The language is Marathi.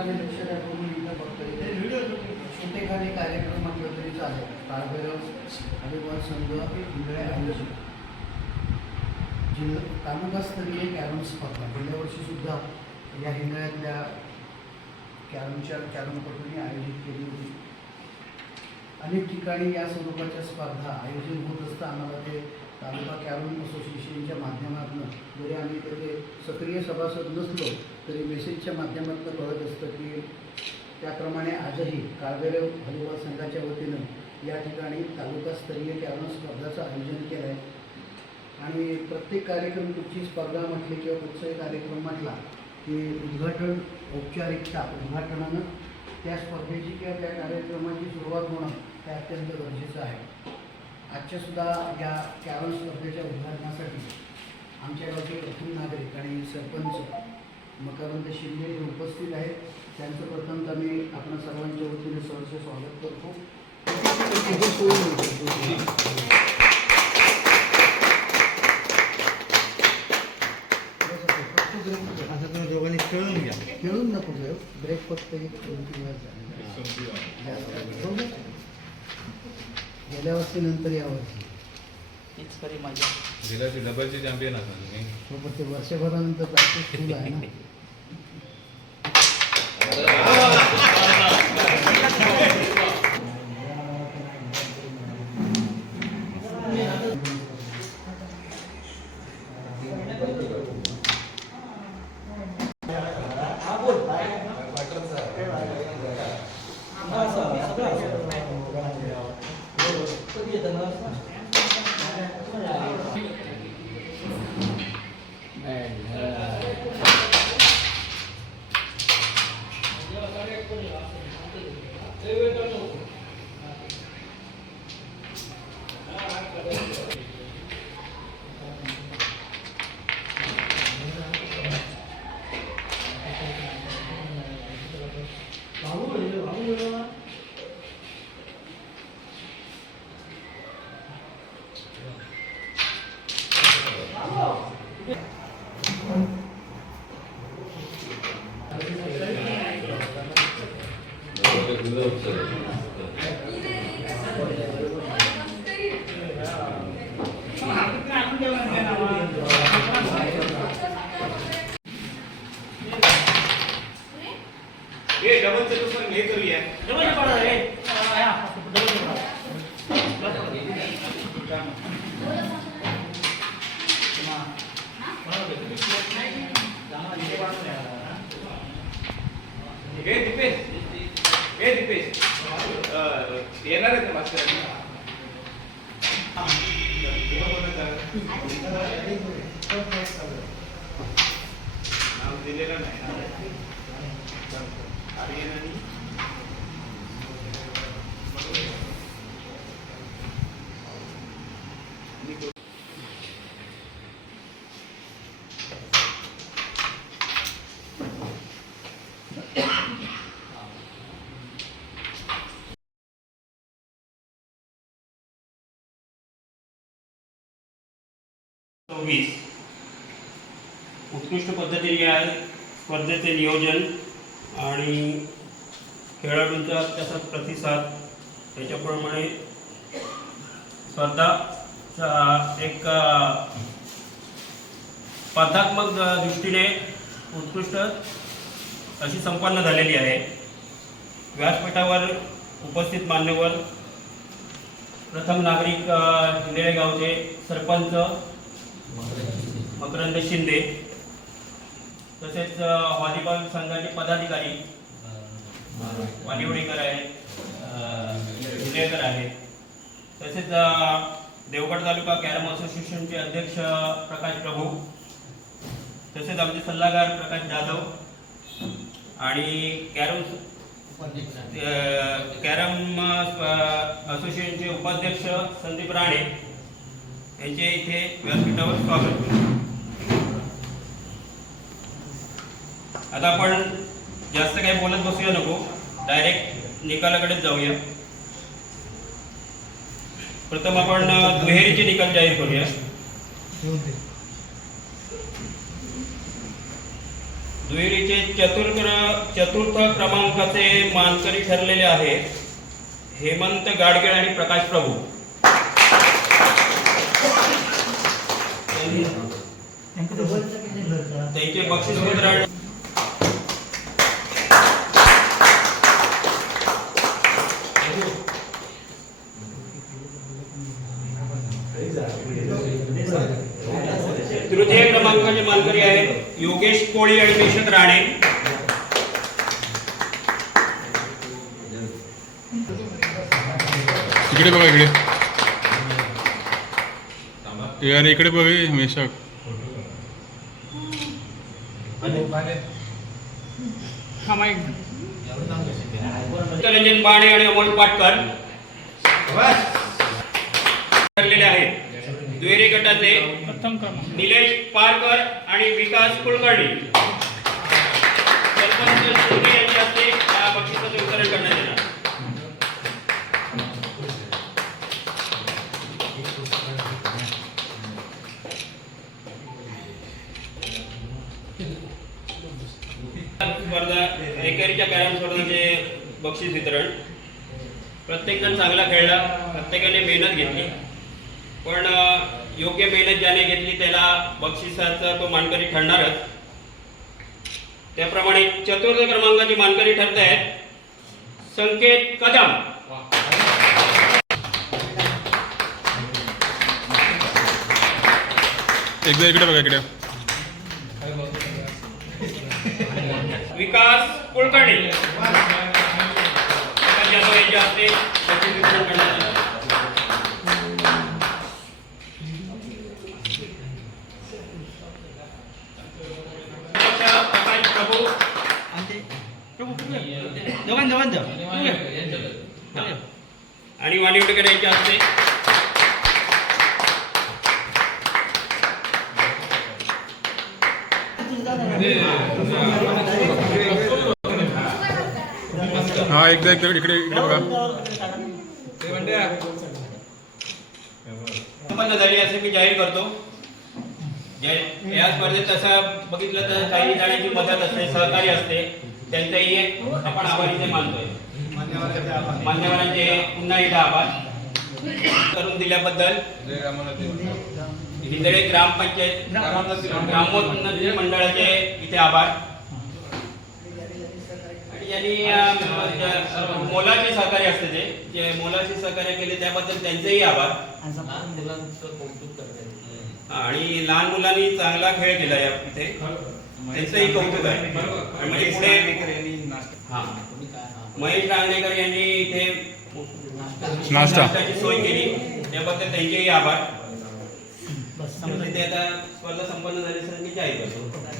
माझे लक्ष द्यावं मी इथं बघतोय छोटेखानी कार्यक्रम म्हटलं तरी चालेल. काळभैरव हरिवार संघ इंगळे आयोजित जिल्हा तालुकास्तरीय कॅरम स्पर्धा गेल्या वर्षीसुद्धा या हिंगळ्यातल्या कॅरमपटूंनी आयोजित केली होती. अनेक ठिकाणी या स्वरूपाच्या स्पर्धा आयोजित होत असता आम्हाला ते तालुका कॅरम असोसिएशनच्या माध्यमातून जरी आम्ही त्याचे सक्रिय सभासद नसलो तरी मेसेजच्या माध्यमातून कळत असतं की त्याप्रमाणे आजही काळभैरव हरिवार संघाच्या वतीनं या ठिकाणी तालुकास्तरीय कॅरम स्पर्धाचं आयोजन केलं आहे. आणि प्रत्येक कार्यक्रम कुठची स्पर्धा म्हटली किंवा कुठचाही कार्यक्रम म्हटला की उद्घाटन औपचारिकता उद्घाटनानं त्या स्पर्धेची किंवा त्या कार्यक्रमाची सुरुवात होणं हे अत्यंत गरजेचं आहे. आजच्यासुद्धा या कॅरम स्पर्धेच्या उद्घाटनासाठी आमच्या गावचे प्रथम नागरिक आणि सरपंच मकरंद शिंदे हे उपस्थित आहेत. त्यांचं प्रथमतः मी आपण सर्वांच्या वतीने सहर्ष स्वागत करतो. दोघांनी खेळून घ्या. खेळून नको घेऊ ब्रेक फक्त एक 2-3 वेळा झाले गेल्या वर्षी नंतर यावर्षी तीच खरी मजा. गेल्या डबलचे चॅम्पियन असा तुम्ही. पण ते वर्षभरानंतर प्रॅक्टिस सुरू आहे ना. येणार आहेत ना मास्टर नाव दिलेलं नाही उत्कृष्ट पद्धतीने या स्पर्धेचे नियोजन आणि खेळाडूंचा तसा प्रतिसाद त्याच्याप्रमाणे स्पर्धाचा एक स्पर्धात्मक दृष्टीने उत्कृष्ट अशी संपन्न झालेली आहे. व्यासपीठावर उपस्थित मान्यवर प्रथम नागरिक हिंगळे गावचे सरपंच मकरंद शिंदे, तसेच व्हॉलीबॉल संघाचे पदाधिकारी वालिवडीकर आहेत, विजयकर आहेत, तसेच देवगड तालुका कॅरम असोसिएशनचे अध्यक्ष प्रकाश प्रभू, तसेच आमचे सल्लागार प्रकाश जाधव आणि कॅरम असोसिएशनचे उपाध्यक्ष संदीप राणे यांचे इथे व्यासपीठावर स्वागत. आता आपण जास्त काही बोलत बसूया नको, डायरेक्ट निकालाकडे जाऊया. प्रथम आपण दुहेरीचे निकाल जाहीर करूया. दुहेरीचे चतुर्थ क्रमांकाचे मानकरी ठरलेले आहेत हेमंत गाडगीळ आणि प्रकाश प्रभू. त्यांचे बक्षीस वितरण तृतीय क्रमांकाचे मानकरी आहेत योगेश कोळी आणि निषद राणे. इकडे बघा इकडे यार इकडे बघा मेषक रंजन बाणे आणि अमोल पाटकर ठरलेले आहेत. दुहेरी गटाचे निलेश पारकर आणि विकास कुलकर्णी. सरपंच शिंदे यांच्या हस्ते या बक्षिसाचे वितरण करण्यात येणार. स्पर्धा एकेरीच्या कॅरम स्पर्धेचे बक्षीस वितरण. प्रत्येक जण चांगला खेळला, प्रत्येकाने मेहनत घेतली, पण योग्य मेहनत ज्याने घेतली त्याला बक्षिसाचा तो मानकरी ठरणारच. त्याप्रमाणे चतुर्थ क्रमांकाची मानकरी ठरत आहेत संकेत कदम. एकदा इकडे बघा इकडे विकास कुलकर्णी. विकास जाधव यांच्या हस्ते बक्षीस वितरण करण्यात आले. प्रकाश प्रभू आणि वाणिवडेकर यांच्या हस्ते हा एकदा इकडे इकडे बघा संपन्न झाली असे मी जाहीर करतो. या स्पर्धेत तसं बघितलं तर काही जणांची मदत असते, सहकार्य असते, त्यांचाही आपण आभारी मानतोय. मान्यवरांचे पुन्हा एकदा आभार करून दिल्याबद्दल. हिंदळे ग्रामपंचायत ग्रामोन्नती मंडळाचे इथे आभार. आणि यांनी मोलाचे सहकार्य असते जे मोलाचे सहकार्य केले त्याबद्दल त्यांचेही आभार. आणि लहान मुलांनी चांगला खेळ केला या इथे, त्यांचंही कौतुक आहे. म्हणजे पुढे महेश रांगणेकर यांनी इथे नाश्त्याची सोय केली त्याबद्दल त्यांचेही आभार. इथे आता स्पर्धा संपन्न झाली सर मी जाहीर करतो.